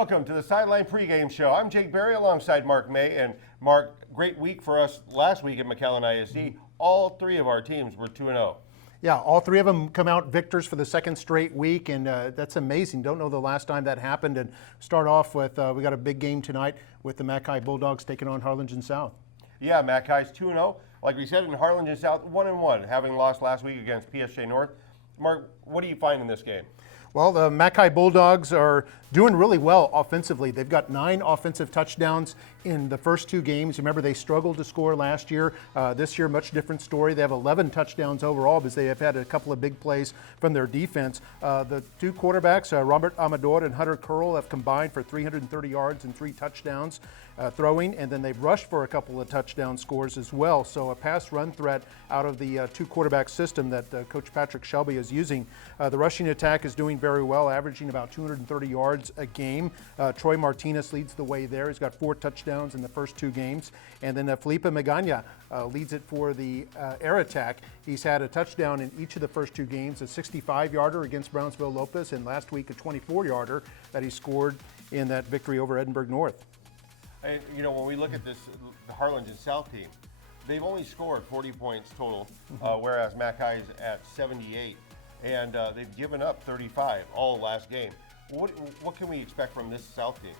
Welcome to the Sideline pregame show. I'm Jake Berry alongside Mark May. And Mark, great week for us last week at McAllen ISD. All three of our teams were 2-0. Yeah, all three of them come out victors for the second straight week, and that's amazing. Don't know the last time that happened. And start off with, we got a big game tonight with the McAllen Bulldogs taking on Harlingen South. Yeah, McAllen's 2-0. Like we said, in Harlingen South, 1-1, having lost last week against PSG North. Mark, what do you find in this game? Well, the McAllen Bulldogs are doing really well offensively. They've got 9 offensive touchdowns in the first 2 games. Remember, they struggled to score last year. This year, much different story. They have 11 touchdowns overall because they have had a couple of big plays from their defense. The 2 quarterbacks, Robert Amador and Hunter Curl, have combined for 330 yards and 3 touchdowns throwing, and then they've rushed for a couple of touchdown scores as well. So a pass-run threat out of the 2-quarterback system that Coach Patrick Shelby is using. The rushing attack is doing very well, averaging about 230 yards a game. Troy Martinez leads the way there. He's got 4 touchdowns in the first 2 games. And then Felipe Magana leads it for the air attack. He's had a touchdown in each of the first 2 games, a 65-yarder against Brownsville Lopez, and last week a 24-yarder that he scored in that victory over Edinburgh North. And, you know, when we look at this, the Harlingen South team, they've only scored 40 points total, whereas McAllen's at 78. And they've given up 35 all last game. What can we expect from this South team?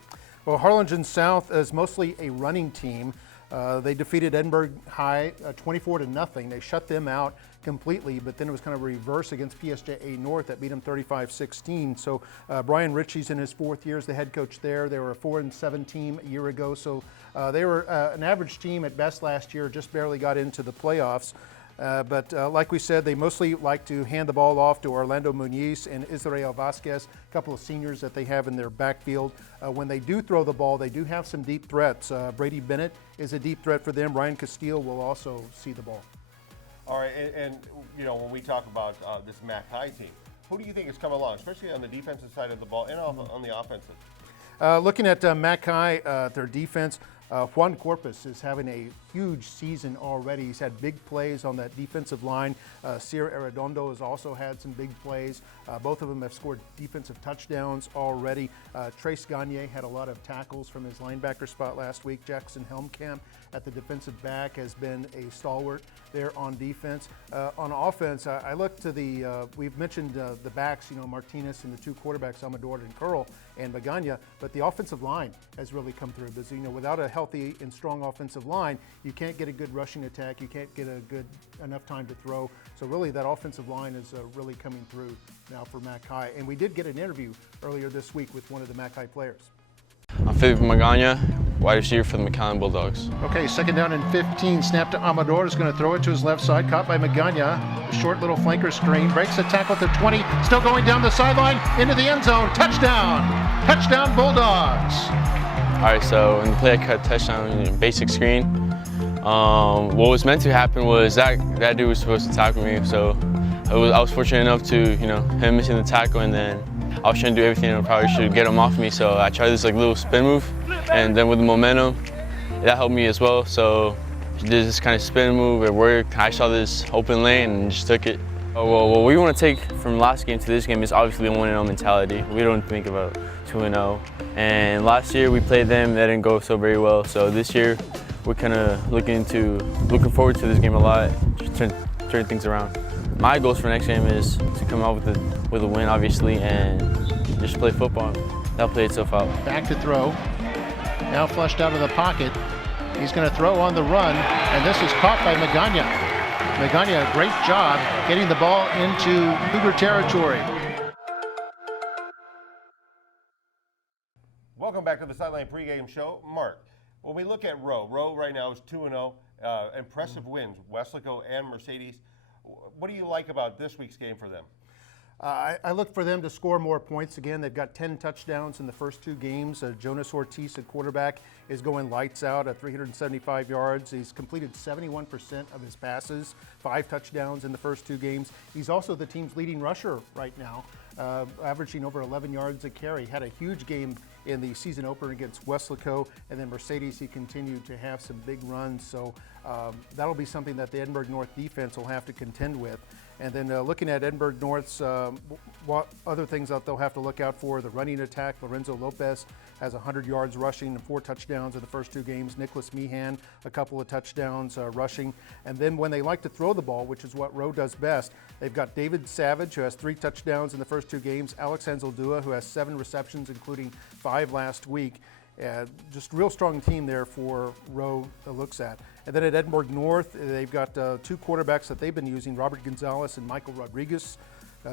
Well, Harlingen South is mostly a running team. They defeated Edinburgh High 24-0. They shut them out completely, but then it was kind of a reverse against PSG North that beat them 35-16. So Brian Ritchie's in his 4th year as the head coach there. They were a 4-7 team a year ago. So they were an average team at best last year, just barely got into the playoffs. But like we said, they mostly like to hand the ball off to Orlando Muniz and Israel Vasquez, a couple of seniors that they have in their backfield. When they do throw the ball, they do have some deep threats. Brady Bennett is a deep threat for them. Ryan Castile will also see the ball. All right, and you know, when we talk about this McAllen team, who do you think has come along, especially on the defensive side of the ball and on the offensive? Looking at McAllen, their defense, Juan Corpus is having a huge season already. He's had big plays on that defensive line. Sierra Arredondo has also had some big plays. Both of them have scored defensive touchdowns already. Trace Gagne had a lot of tackles from his linebacker spot last week. Jackson Helmkamp at the defensive back has been a stalwart there on defense. On offense, I look to the, we've mentioned the backs, you know, Martinez and the 2 quarterbacks, Amador and Curl and Magana, but the offensive line has really come through because, you know, without a healthy and strong offensive line, you can't get a good rushing attack, you can't get a good enough time to throw. So really that offensive line is really coming through now for McAllen. And we did get an interview earlier this week with one of the McAllen players. I'm Felipe Magana, wide receiver for the McAllen Bulldogs. Okay, 2nd down and 15. Snap to Amador. Is going to throw it to his left side. Caught by Magana. A short little flanker screen. Breaks a tackle at the 20. Still going down the sideline. Into the end zone. Touchdown. Touchdown Bulldogs. All right, so in the play I cut touchdown, basic screen. What was meant to happen was that dude was supposed to tackle me. So I was fortunate enough to, you know, him missing the tackle, and then I was trying to do everything and probably should get him off me. So I tried this like little spin move, and then with the momentum, that helped me as well. So did this kind of spin move, it worked. I saw this open lane and just took it. Well, what we want to take from last game to this game is obviously the 1-0 mentality. We don't think about 2-0. And last year we played them, that didn't go so very well. So this year we're kind of looking forward to this game a lot, just turn things around. My goals for next game is to come out with a win, obviously, and just play football. That'll play itself out. Back to throw. Now flushed out of the pocket. He's going to throw on the run, and this is caught by Magana. Magana, great job getting the ball into Cougar territory. Welcome back to the Sideline pregame show. Mark, when we look at Rowe right now is 2-0, impressive wins, Weslaco and Mercedes. What do you like about this week's game for them? I look for them to score more points again. They've got 10 touchdowns in the first 2 games. Jonas Ortiz at quarterback is going lights out at 375 yards. He's completed 71% of his passes, 5 touchdowns in the first 2 games. He's also the team's leading rusher right now, averaging over 11 yards a carry. Had a huge game in the season opener against Weslaco, and then Mercedes, he continued to have some big runs. So that'll be something that the Edinburgh North defense will have to contend with. And then looking at Edinburgh North's what other things that they'll have to look out for, the running attack. Lorenzo Lopez has 100 yards rushing and 4 touchdowns in the first 2 games. Nicholas Meehan, a couple of touchdowns rushing. And then when they like to throw the ball, which is what Rowe does best, they've got David Savage, who has 3 touchdowns in the first 2 games. Alex Henzeldua, who has 7 receptions, including 5 last week. Just real strong team there for Rowe looks at. And then at Edinburgh North, they've got 2 quarterbacks that they've been using, Robert Gonzalez and Michael Rodriguez.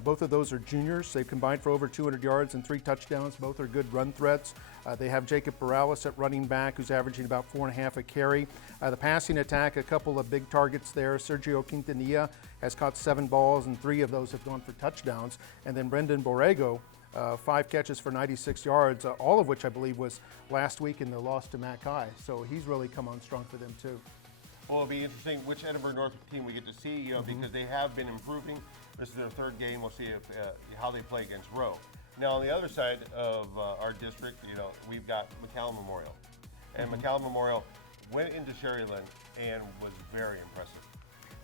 Both of those are juniors. They've combined for over 200 yards and 3 touchdowns. Both are good run threats. They have Jacob Perales at running back, who's averaging about 4.5 a carry. The passing attack, a couple of big targets there. Sergio Quintanilla has caught 7 balls, and 3 of those have gone for touchdowns. And then Brendan Borrego, 5 catches for 96 yards, all of which I believe was last week in the loss to Mackay. So he's really come on strong for them too. Well, it'll be interesting which Edinburgh North team we get to see, because they have been improving. This is their 3rd game. We'll see if, how they play against Rowe. Now, on the other side of our district, we've got McAllen Memorial. And McAllen Memorial went into Sherryland and was very impressive.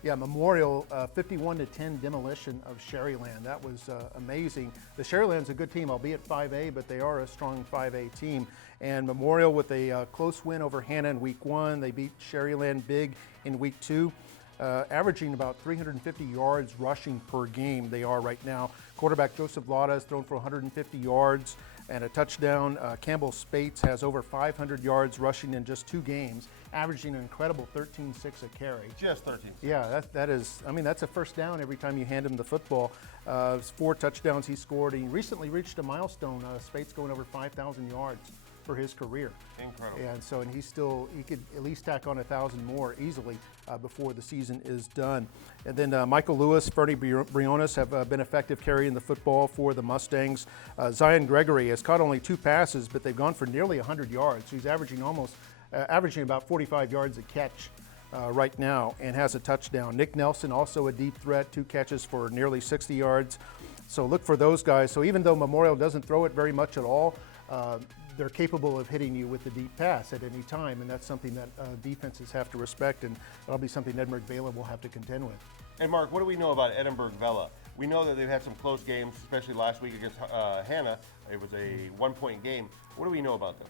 Yeah, Memorial 51-10 demolition of Sherryland. That was amazing. The Sherryland's a good team, albeit 5A, but they are a strong 5A team. And Memorial with a close win over Hannah in week 1. They beat Sherryland big in week 2. Averaging about 350 yards rushing per game they are right now. Quarterback Joseph Lada has thrown for 150 yards and a touchdown. Campbell Spates has over 500 yards rushing in just 2 games, averaging an incredible 13.6 a carry. Just 13. Yeah, that is, I mean, that's a first down every time you hand him the football. 4 touchdowns he scored. He recently reached a milestone, Spates going over 5,000 yards for his career. Incredible. And so, and he could at least tack on 1,000 more easily before the season is done. And then Michael Lewis, Fernie Briones have been effective carrying the football for the Mustangs. Zion Gregory has caught only 2 passes, but they've gone for nearly 100 yards. He's averaging averaging about 45 yards a catch right now and has a touchdown. Nick Nelson, also a deep threat, 2 catches for nearly 60 yards. So look for those guys. So even though Memorial doesn't throw it very much at all, they're capable of hitting you with the deep pass at any time, and that's something that defenses have to respect, and that'll be something Edinburgh Vela will have to contend with. And Mark, what do we know about Edinburgh Vela? We know that they've had some close games, especially last week against Hannah. It was a 1-point game. What do we know about them?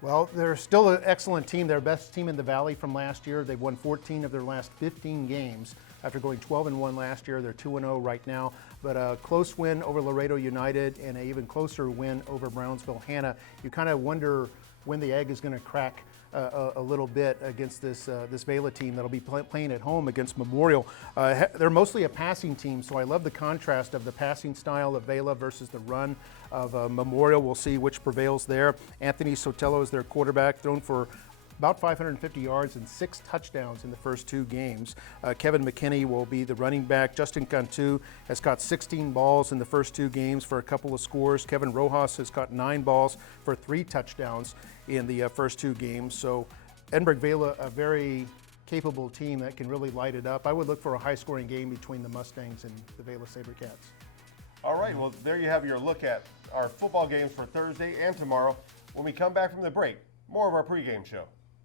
Well, they're still an excellent team. They're best team in the Valley from last year. They've won 14 of their last 15 games. After going 12-1 last year, they're 2-0 right now. But a close win over Laredo United and an even closer win over Brownsville Hannah. You kind of wonder when the egg is going to crack a little bit against this Vela team that'll be playing at home against Memorial. They're mostly a passing team, so I love the contrast of the passing style of Vela versus the run of Memorial. We'll see which prevails there. Anthony Sotelo is their quarterback, thrown for about 550 yards and 6 touchdowns in the first 2 games. Kevin McKinney will be the running back. Justin Cantu has caught 16 balls in the first 2 games for a couple of scores. Kevin Rojas has caught 9 balls for 3 touchdowns in the first 2 games. So Edinburgh Vela, a very capable team that can really light it up. I would look for a high-scoring game between the Mustangs and the Vela SaberCats. All right, well, there you have your look at our football games for Thursday and tomorrow. When we come back from the break, more of our pregame show.